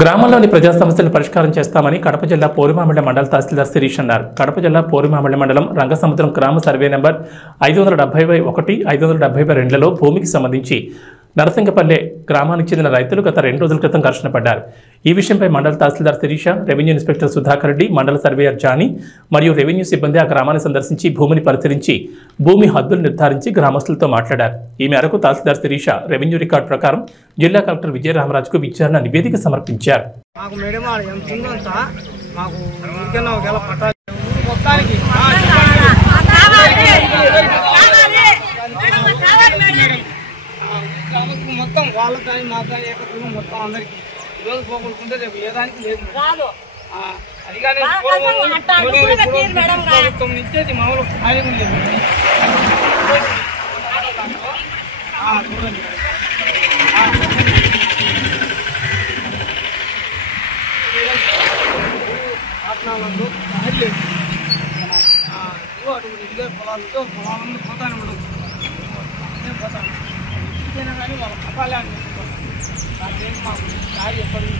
గ్రామంలోని ప్రజా సమస్యలను పరిష్కారం చేస్తామని కడప జిల్లా పోరుమామిళ్ల మండల తహసీల్దార్ శిరీష్ అన్నారు. కడప జిల్లా పోరుమామిళ్ల మండలం రంగసముద్రం గ్రామ సర్వే నెంబర్ 570/1, 570/2లలో భూమికి సంబంధించి నరసింగపల్లె గ్రామానికి చెందిన రైతులు గత 2 రోజుల క్రితం ఘర్షణ పడ్డారు. ఈ విషయంపై మండల తహసీల్దార్ శిరీష, రెవెన్యూ ఇన్స్పెక్టర్ సుధాకర్ రెడ్డి, మండల సర్వేయర్ జానీ మరియు రెవెన్యూ సిబ్బంది ఆ గ్రామాన్ని సందర్శించి భూమిని పరిశీలించి భూమి హద్దులు నిర్ధారించి గ్రామస్తులతో మాట్లాడారు. ఈ మేరకు తహసీల్దార్ శిరీష రెవెన్యూ రికార్డు ప్రకారం జిల్లా కలెక్టర్ విజయరామరాజుకు విచారణ నివేదిక సమర్పించారు. మొత్తం వాళ్ళ దాని మా దాని ఏకత్వం మొత్తం అందరికి ఈరోజు పోగొట్టుకుంటే రేపు ఏ దానికి లేదు. అది కానీ ప్రభుత్వం ఇచ్చేది మామూలు ఖాళీ ఉండేది. చూడండి పట్టణాలలో ఖాళీ లేదు. అటువంటి ఇదే పొలాలతో పొలాలను పోతానే ఉండదు. పోతాను కానీ వాళ్ళ పట్టాలే అని దానికేం మాకు దారి ఎప్పటి ఇది